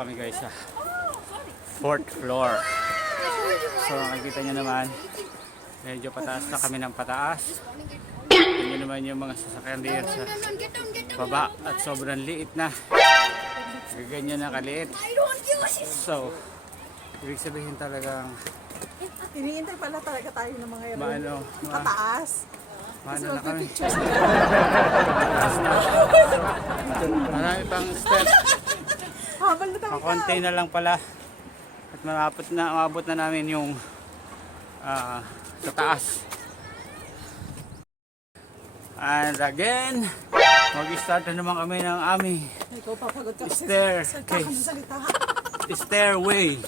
kami guys sa 4th floor. So makikita nyo naman, medyo pataas na kami ng pataas. Tignan nyo naman yung mga sasakyan diyan sa baba at sobrang liit na. Ganyan na kaliit. So, ibig sabihin talagang Hinihintay pala talaga tayo ng mga pataas. Kasi Na kami. pictures Marami pang step. habal na tayo. Konti na lang pala. At maabot na namin yung sa taas. And again, mag-start na naman kami ng aming Ikaw papagod ka kasi staircase. Stairway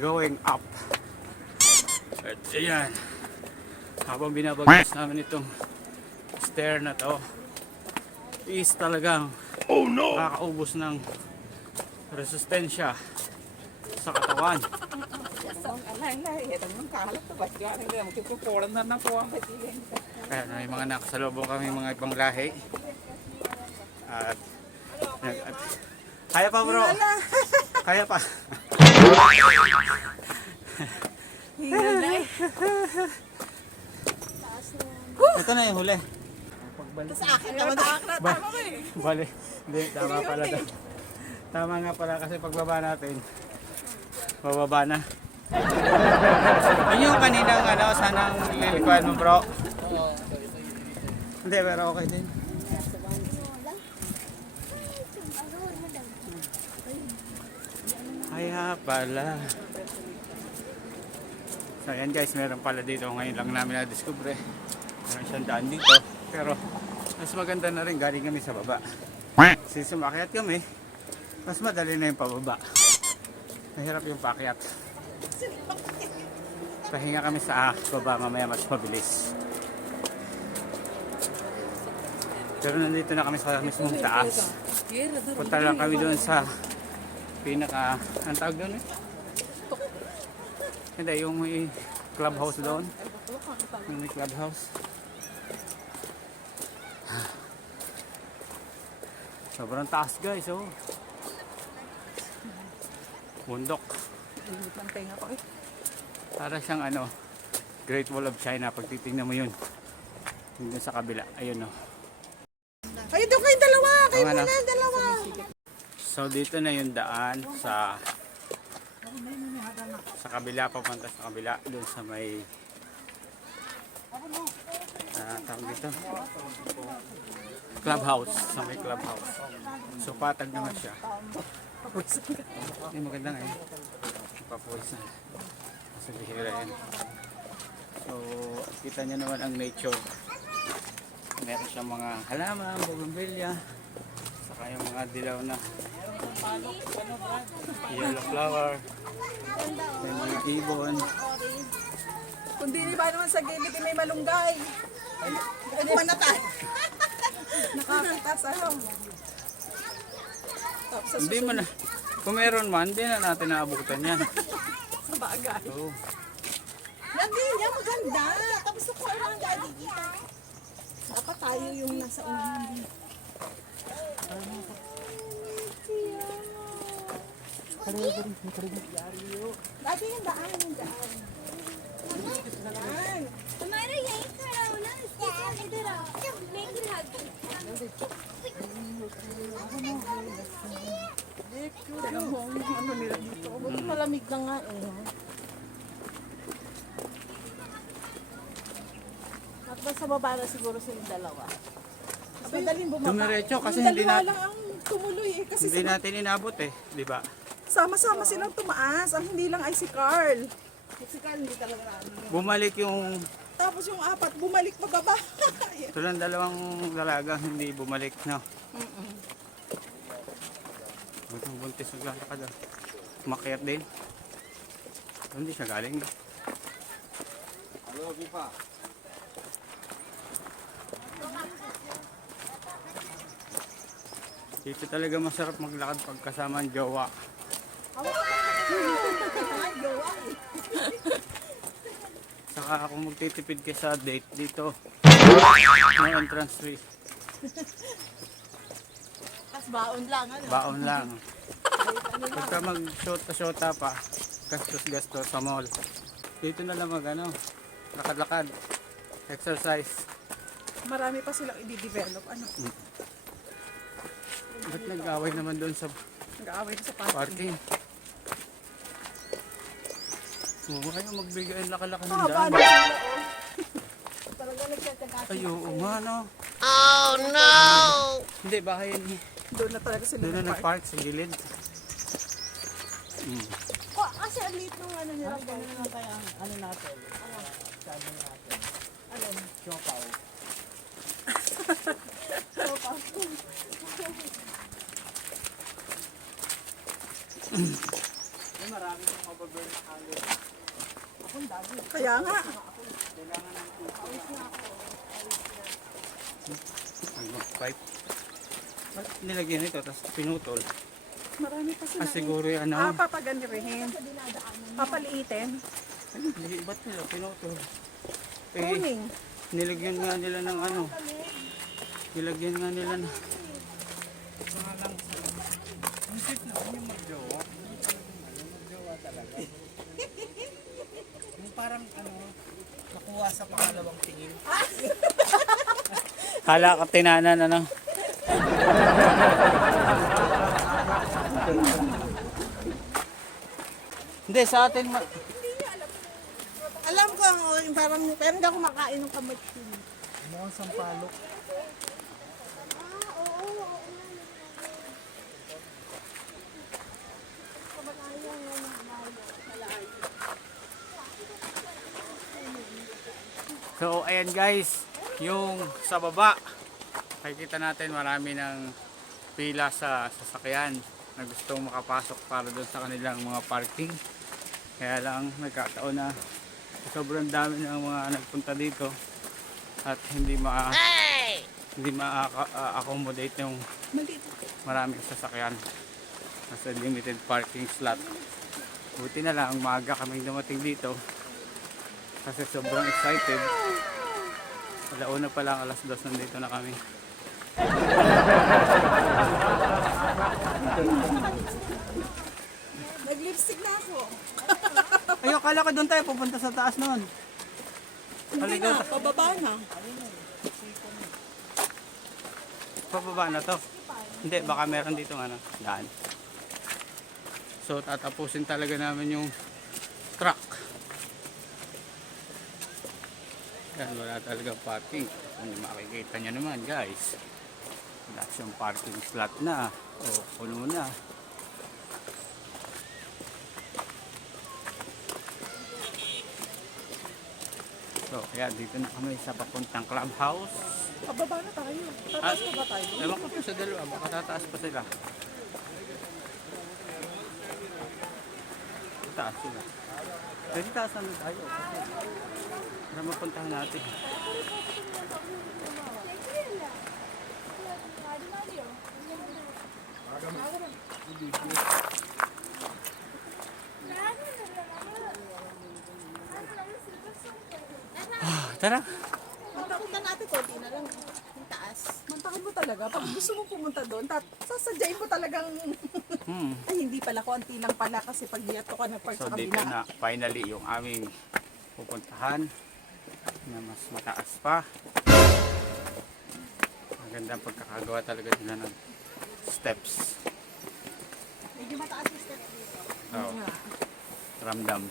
going up. At ayan, habang binabagtas namin itong stair na to, is talagang nakakaubos ng resistensya sa katawan. Kaya may mga nakasalubong kami mga ibang lahi. At kaya pa bro, kaya pa. Ito na yung huli. Sa akin naman tama ko eh. Bali, hindi, tama pala to. Tama nga pala kasi pagbaba natin, bababa na. Yun yung kaninang sanang lilikuan mo bro. Hindi, pero okay din. Kaya pala. So ayan guys, meron pala dito. Ngayon lang namin na-discover. Meron siyang daan dito. Pero mas maganda na rin, galing kami sa baba. Since umakyat kami, mas madali na yung pababa. Mahirap yung paakyat. Pahinga kami sa baba, mamaya mas mabilis. Pero nandito na kami sa mismong taas. Punta lang kami doon sa pinaka, ang tawag doon eh? Hindi, yung may clubhouse doon. Yung may clubhouse. Sobrang taas guys, oh. Bundok. Para siyang Great Wall of China pag titingnan mo yun. Yung sa kabila, ayun oh. Ay, doon kayo dalawa. Kayo muna dalawa. So dito na yung daan sa kabila, papunta sa kabila, doon sa may tawag dito, clubhouse, sa may clubhouse. So patag naman siya. Hindi maganda nga eh. Papuwisan. Kasi bihira yan. So kita nyo naman ang nature. Meron siyang mga halaman, bougainvillea, saka yung mga dilaw na yellow flower, may mga ibon. Kung di ba naman sa gilid may malunggay. Ano man na tayo? Nakakatas Hindi man na, kung meron man, hindi na natin naabutan yan. Sa bagay. Oo. Hindi niya maganda. Tapos ako lang dali dito. Dapat tayo yung nasa unahan. Dati yung daan, yung daan. तुम्हारा यही खड़ा हो ना इधर आओ लेकर हाथ Tignan mo, ano nila dito. Buti malamig na nga eh. At ba sa baba na siguro silang dalawa. Mas madaling bumaba. Dumiretso kasi Yung hindi dalawa natin, lang ang tumuloy eh. Kasi hindi natin inabot eh, di ba? sama-sama silang tumaas. Ang hindi lang ay si Carl. Si Carl hindi talaga namin. Bumalik yung, Tapos yung apat, bumalik pababa. ito lang dalawang dalaga, hindi bumalik, no? Butong buntis naglalakad ah. Umakyat din. Hindi siya galing. Hello, Bipa. Dito talaga masarap maglakad pag kasama ang jowa. Saka kung magtitipid ka sa date dito, may entrance fee. Tapos baon lang ano. Baon lang. Ay, Pagka mag-shota pa, gastos-gastos sa mall. Dito na lang ano, lakad-lakad, exercise. Marami pa silang i-develop. Ano? Ba't nag-away naman doon sa Nag-aaway na sa parking. parking? Oo, ayaw magbigay ang laka-laka ng Haba daan. na sila, oh. Talaga nagtataga. Ay, oo nga, no? Oh no! Hindi, bahay yan eh. Doon na talaga sila Doon na nag-park. nag-park sa gilid. Oh, kasi ang liit nung ano nila. Ganun naman kaya ang ano natin. Sabi natin. Alin? Siopaw. May marami kong mababurn hangin. Kaya nga. Pipe. Ba't nilagyan ito, tapos pinutol? Marami pa sila. Siguro yan, Ah, ano? papaganihin. Papaliitin. Hindi, ba't nila pinutol? Eh, Tuning. nilagyan nga nila ng ano? Nilagyan nga nila ng... Isip na yung magjowa. Magjowa talaga. Yung parang ano, makuha sa pangalawang tingin. Hala ka tinanan, ano? Hindi, sa atin... Alam ko, oh, yung parang, pero hindi ako makain ng kamatsin. Mukhang sampalok. So, ayan guys, yung sa baba, nakikita natin marami ng pila sa sasakyan na gustong makapasok para doon sa kanilang mga parking. Kaya lang nagkataon na sobrang dami ng mga nagpunta dito at hindi ma-accommodate yung maraming sasakyan nasa limited parking slot. Buti na lang maaga kaming dumating dito kasi sobrang excited. Alauna pa lang, alas 2 nandito na kami. Nag-lipstick na ako. Ay, akala ko doon tayo pupunta sa taas noon. Hindi na, pababa na. Pababa na to. Hindi, baka meron dito ano, daan. So tatapusin talaga namin yung truck. Yan, wala talagang parking. Kung makikita nyo naman guys, wala siyang parking slot na. O, puno na. So, kaya dito na kami sa papuntang clubhouse. Pababa na tayo. Tataas pa ba tayo? Ewan ko po sa dalawa, baka tataas pa sila. Taas sila. Pwede taas na tayo. Para mapuntahan natin. Tara. Mantakin natin, konti na lang. Yung taas. Mantakin mo talaga. Pag gusto mo pumunta doon, sasadyain mo talagang... Ay, hindi pala. Konti lang pala kasi pag hiyato ka ng park So sa dito kabila. na finally yung aming pupuntahan na mas mataas pa. Magandang pagkakagawa talaga nila ng steps. Medyo mataas yung step dito. Oh, ramdam.